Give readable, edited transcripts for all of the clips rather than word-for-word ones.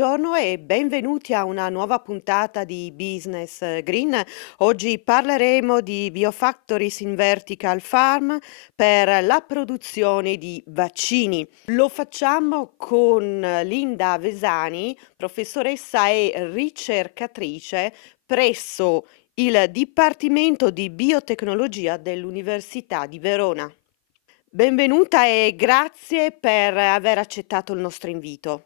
buongiorno e benvenuti a una nuova puntata di Business Green. Oggi parleremo di Biofactories in Vertical Farm per la produzione di vaccini. Lo facciamo con Linda Vesani, professoressa e ricercatrice presso il Dipartimento di Biotecnologia dell'Università di Verona. Benvenuta e grazie per aver accettato il nostro invito.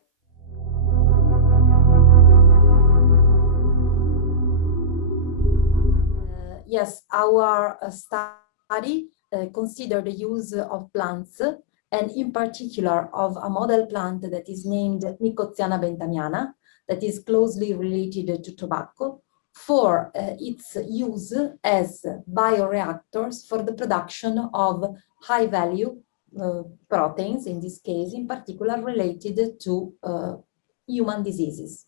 Yes, our study considered the use of plants and in particular of a model plant that is named Nicotiana bentamiana, that is closely related to tobacco, for its use as bioreactors for the production of high value proteins, in this case, in particular related to human diseases.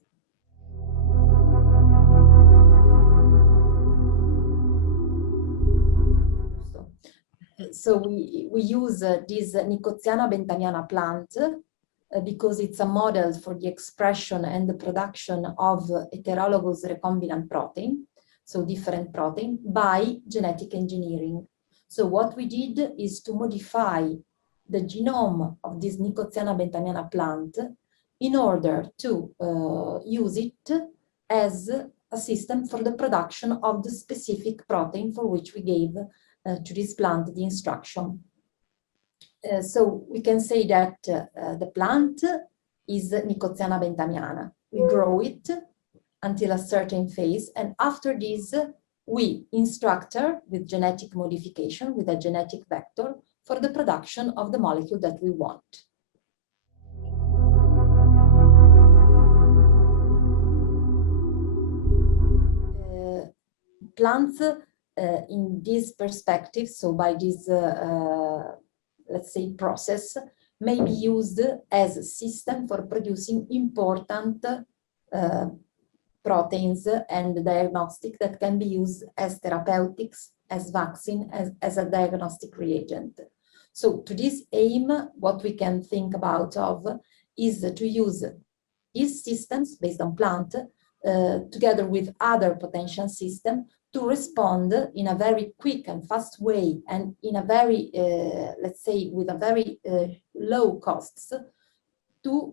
So we use this Nicotiana bentamiana plant because it's a model for the expression and the production of heterologous recombinant protein, so different protein, by genetic engineering. So what we did is to modify the genome of this Nicotiana bentamiana plant in order to use it as a system for the production of the specific protein for which we gave to this plant the instruction. So we can say that the plant is Nicotiana bentamiana. We grow it until a certain phase, and after this we instruct her with genetic modification, with a genetic vector, for the production of the molecule that we want. Plants in this perspective, so by this, let's say, process, may be used as a system for producing important proteins and diagnostic that can be used as therapeutics, as vaccine, as a diagnostic reagent. So to this aim, what we can think about is to use these systems based on plant together with other potential systems to respond in a very quick and fast way and in a very, let's say, with a very low costs to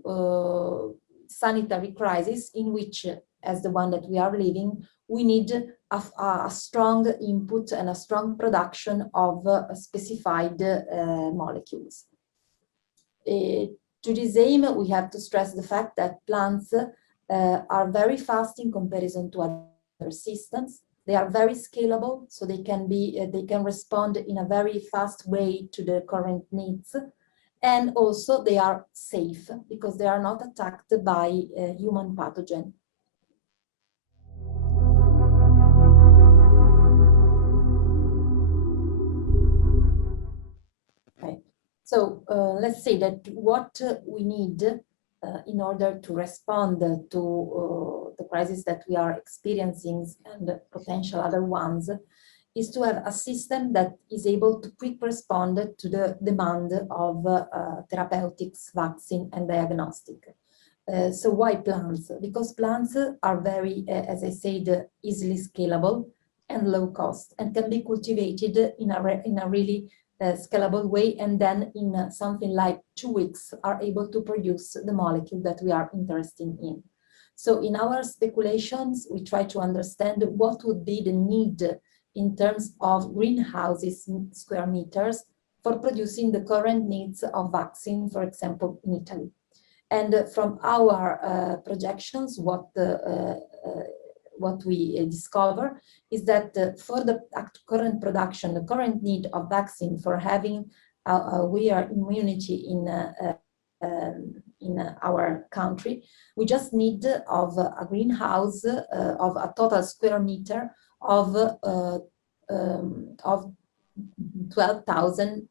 sanitary crisis in which, as the one that we are living, we need a strong input and a strong production of specified molecules. To this aim, we have to stress the fact that plants are very fast in comparison to other systems. They are very scalable, so they can respond in a very fast way to the current needs. And also they are safe because they are not attacked by human pathogen. Okay. So let's say that what we need in order to respond to the crisis that we are experiencing and potential other ones is to have a system that is able to quick respond to the demand of therapeutics, vaccine, and diagnostic. So why plants? Because plants are very, as I said, easily scalable and low cost and can be cultivated in a really scalable way, and then in something like 2 weeks are able to produce the molecule that we are interested in. So in our speculations, we try to understand what would be the need in terms of greenhouses square meters for producing the current needs of vaccine, for example, in Italy. And from our projections, what we discover is that for the current production, the current need of vaccine for having we are immunity in our country, we just need of a greenhouse of a total square meter of 12,000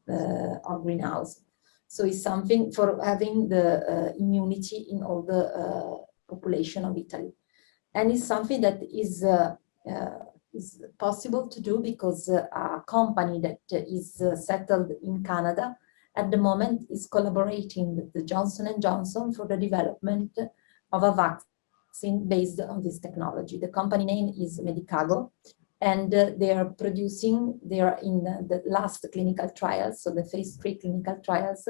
of greenhouse. So it's something for having the immunity in all the population of Italy. And it's something that is possible to do because a company that is settled in Canada at the moment is collaborating with the Johnson & Johnson for the development of a vaccine based on this technology. The company name is Medicago, and they are in the last clinical trials, so the phase 3 clinical trials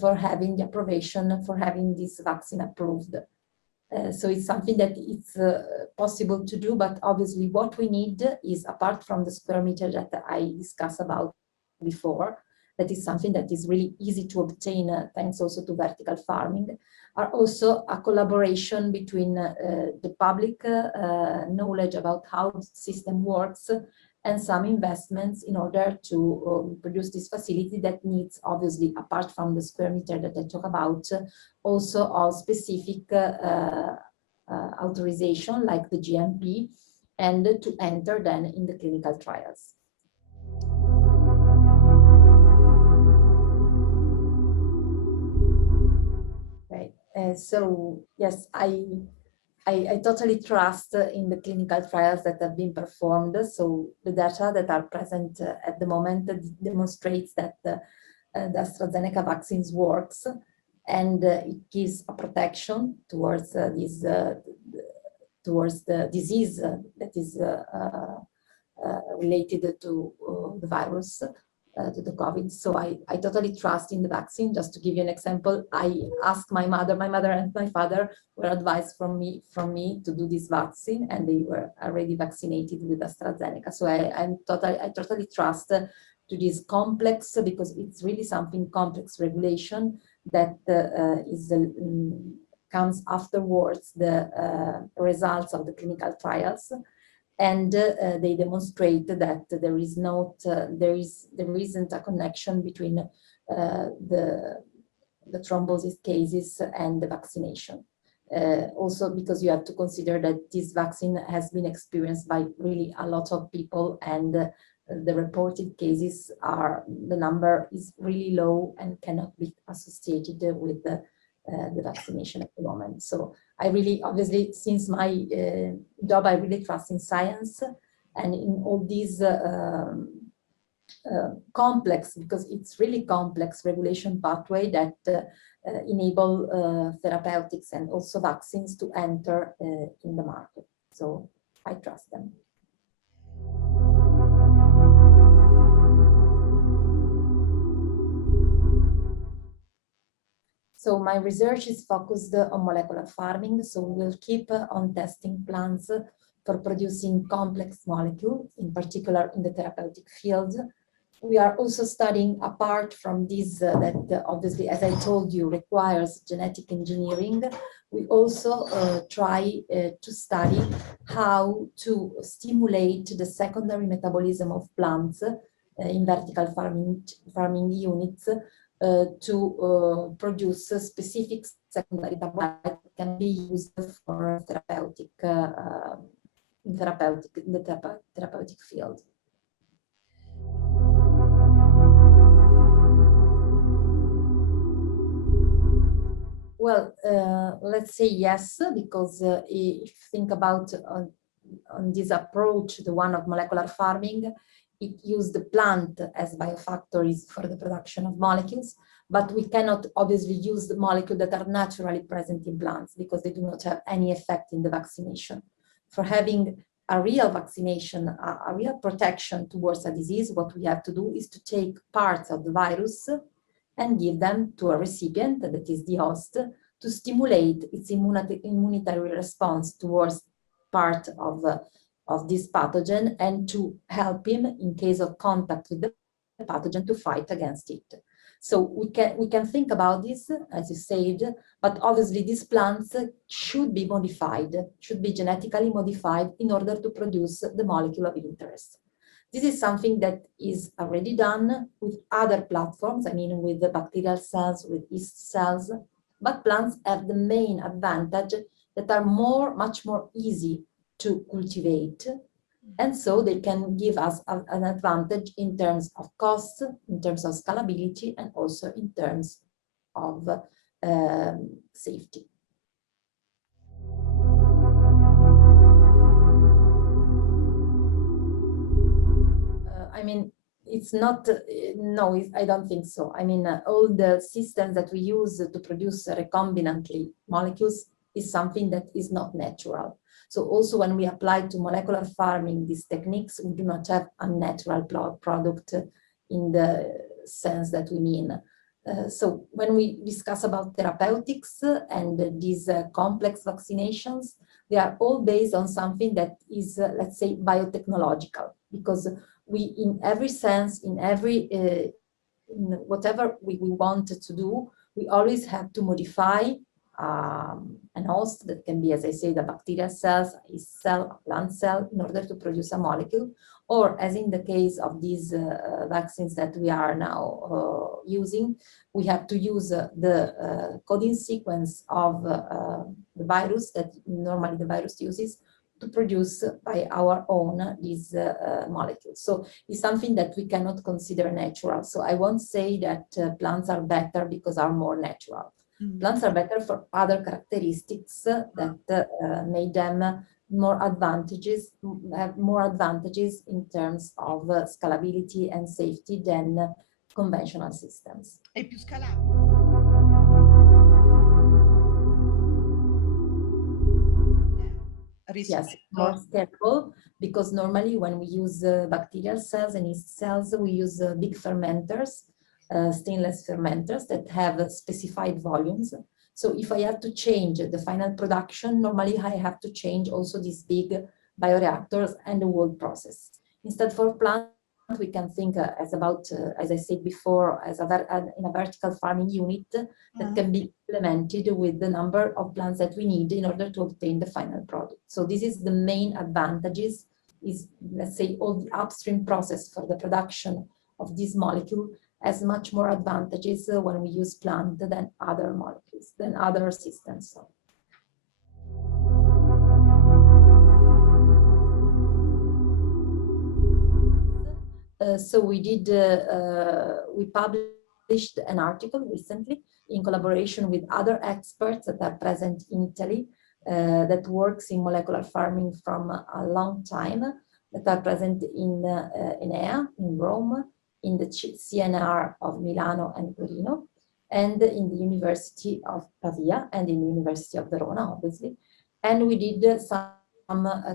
for having the approbation, for having this vaccine approved. So it's something that it's possible to do, but obviously what we need is, apart from the square meter that I discussed about before, that is something that is really easy to obtain thanks also to vertical farming, are also a collaboration between the public knowledge about how the system works and some investments in order to produce this facility that needs, obviously, apart from the square meter that I talk about, also of specific authorization like the GMP, and to enter then in the clinical trials. Right. So yes, I totally trust in the clinical trials that have been performed. So the data that are present at the moment demonstrates that the AstraZeneca vaccines works, and it gives a protection towards towards the disease that is related to the virus, to the COVID. So I totally trust in the vaccine. Just to give you an example, I asked my mother and my father were advised from me to do this vaccine, and they were already vaccinated with AstraZeneca. So I totally trust to this complex, because it's really something complex regulation that comes afterwards the results of the clinical trials. And they demonstrate that there isn't a connection between the thrombosis cases and the vaccination. Also because you have to consider that this vaccine has been experienced by really a lot of people, and the reported cases the number is really low and cannot be associated with the vaccination at the moment. So I really, obviously, since my job, I really trust in science and in all these complex, because it's really complex regulation pathway that enable therapeutics and also vaccines to enter in the market. So I trust them. So my research is focused on molecular farming. So we will keep on testing plants for producing complex molecules, in particular in the therapeutic field. We are also studying, apart from this, that obviously, as I told you, requires genetic engineering. We also try to study how to stimulate the secondary metabolism of plants in vertical farming units to produce specific secondary metabolites that can be used for therapeutic in the therapeutic field. Well, let's say yes, because if you think about on this approach, the one of molecular farming, it used the plant as biofactories for the production of molecules, but we cannot obviously use the molecules that are naturally present in plants because they do not have any effect in the vaccination. For having a real vaccination, a real protection towards a disease, what we have to do is to take parts of the virus and give them to a recipient, that is the host, to stimulate its immunitary response towards part of this pathogen, and to help him, in case of contact with the pathogen, to fight against it. So we can think about this, as you said, but obviously these plants should be modified, should be genetically modified in order to produce the molecule of interest. This is something that is already done with other platforms, I mean with the bacterial cells, with yeast cells, but plants have the main advantage that are much more easy to cultivate. And so they can give us an advantage in terms of cost, in terms of scalability, and also in terms of safety. I mean, it's not, no, I don't think so. I mean, all the systems that we use to produce recombinantly molecules is something that is not natural. So also when we apply to molecular farming these techniques, we do not have a natural product in the sense that we mean. So when we discuss about therapeutics and these complex vaccinations, they are all based on something that is, let's say, biotechnological, because we, in every sense, in every, in whatever we want to do, we always have to modify an host that can be, as I say, the bacterial cells, a cell, a plant cell, in order to produce a molecule. Or as in the case of these vaccines that we are now using, we have to use the coding sequence of the virus that normally the virus uses to produce by our own these molecules. So it's something that we cannot consider natural. So I won't say that plants are better because are more natural. Plants are better for other characteristics that made them more advantages, have more advantages in terms of scalability and safety than conventional systems. È più scalabile. Yes, more scalable, because normally when we use bacterial cells and yeast cells, we use big fermenters, stainless fermenters that have specified volumes. So if I have to change the final production, normally I have to change also these big bioreactors and the whole process. Instead, for plants, we can think as about, as I said before, as in a vertical farming unit that can be implemented with the number of plants that we need in order to obtain the final product. So this is the main advantages, is, let's say, all the upstream process for the production of this molecule has much more advantages when we use plant than other molecules, than other systems. So we published an article recently in collaboration with other experts that are present in Italy that works in molecular farming from a long time, that are present in Enea, in Rome, in the CNR of Milano and Torino, and in the University of Pavia and in the University of Verona, obviously. And we did some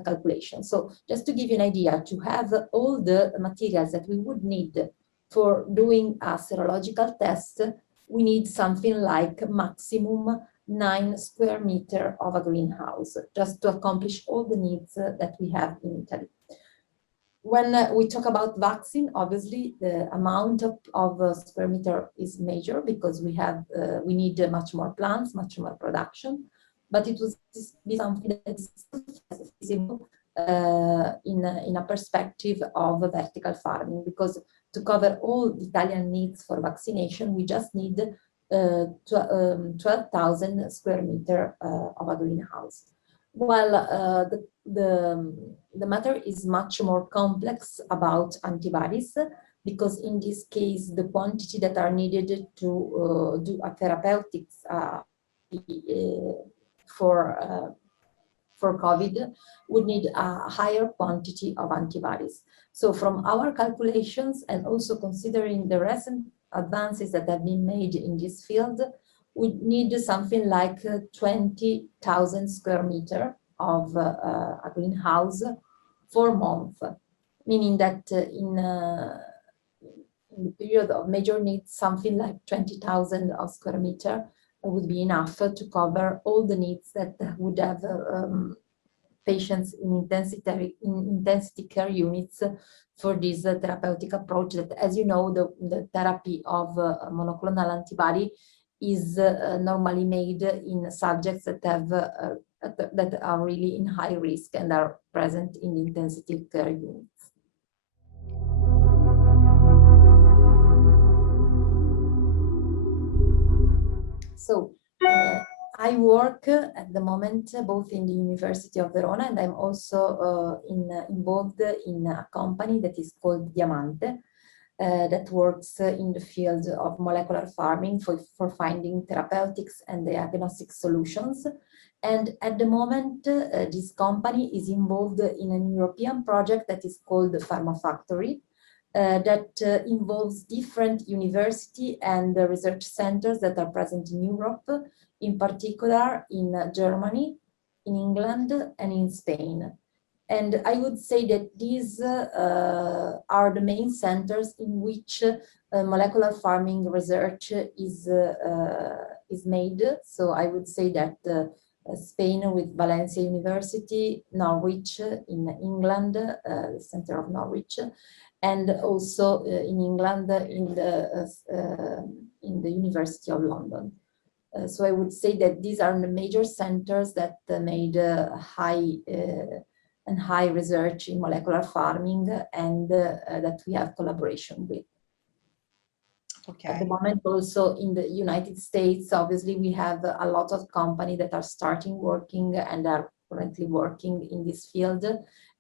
calculation. So just to give you an idea, to have all the materials that we would need for doing a serological test, we need something like maximum 9 square meters of a greenhouse, just to accomplish all the needs that we have in Italy. When we talk about vaccine, obviously the amount of square meter is major, because we need much more plants, much more production. But it was something that is feasible in a perspective of vertical farming, because to cover all the Italian needs for vaccination, we just need 12,000 square meters of a greenhouse. Well, the matter is much more complex about antibodies, because in this case, the quantity that are needed to do a therapeutics for COVID would need a higher quantity of antibodies. So from our calculations, and also considering the recent advances that have been made in this field, we need something like 20,000 square meters of a greenhouse for a month, meaning that in the period of major needs, something like 20,000 of square meters would be enough to cover all the needs that would have patients in intensity care units for this therapeutic approach that, as you know, the therapy of monoclonal antibody is normally made in subjects that have that are really in high risk and are present in the intensive care units. So I work at the moment both in the University of Verona, and I'm also involved in a company that is called Diamante, that works in the field of molecular farming for finding therapeutics and diagnostic solutions. And at the moment, this company is involved in an European project that is called the Pharma Factory, that involves different university and research centers that are present in Europe in particular in Germany, in England, and in Spain. And I would say that these are the main centers in which molecular farming research is made. So I would say that Spain with Valencia University, Norwich in England, the center of Norwich, and also in England in the University of London. So I would say that these are the major centers that made high research in molecular farming and that we have collaboration with. At the Ok. moment, also in the United States, obviously we have a lot of companies that are starting working and are currently working in this field.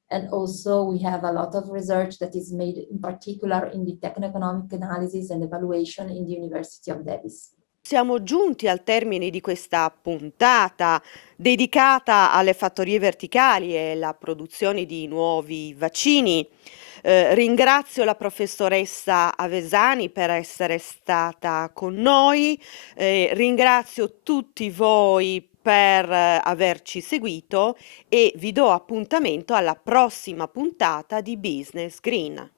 And also we have a lot of research that is made in particular in the techno-economic analysis and evaluation in the University of Davis. Siamo giunti al termine di questa puntata dedicata alle fattorie verticali e la produzione di nuovi vaccini. Ringrazio la professoressa Avesani per essere stata con noi, ringrazio tutti voi per averci seguito e vi do appuntamento alla prossima puntata di Business Green.